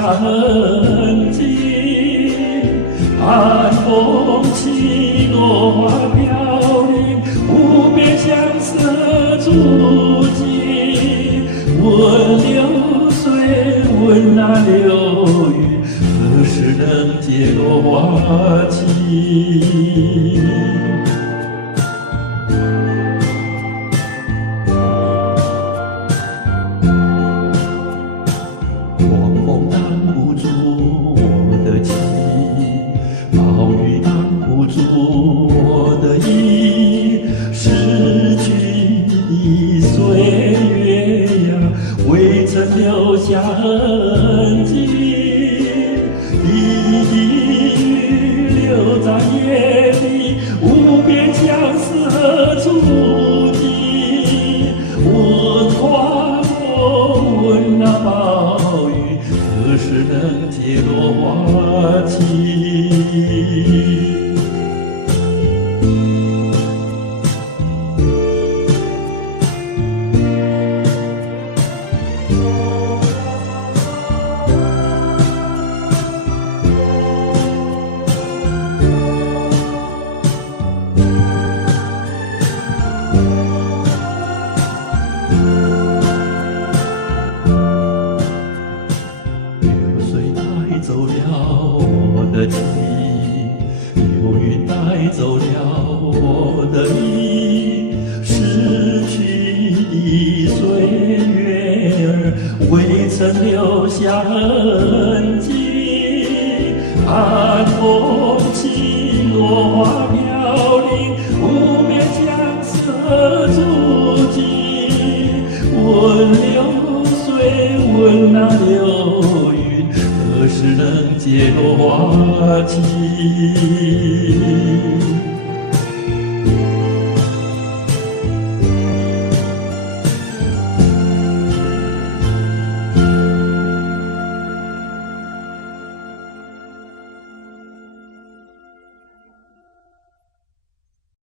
下痕迹。寒风起，落花飘零，无边相思足迹。问流水，问那流云，何时能解落花期？狂风挡不住我的情，暴雨挡不住我的意。逝去的岁月呀，未曾留下痕迹。滴滴雨流在夜里，无边相思何处寄？问花落，问那暴雨，何时能解落花期？走了我的情，流云带走了我的意。逝去的岁月儿，未曾留下痕迹。寒风起，落花飘零，无边相思何处寄？问流水，问那流云，何时能解落花期？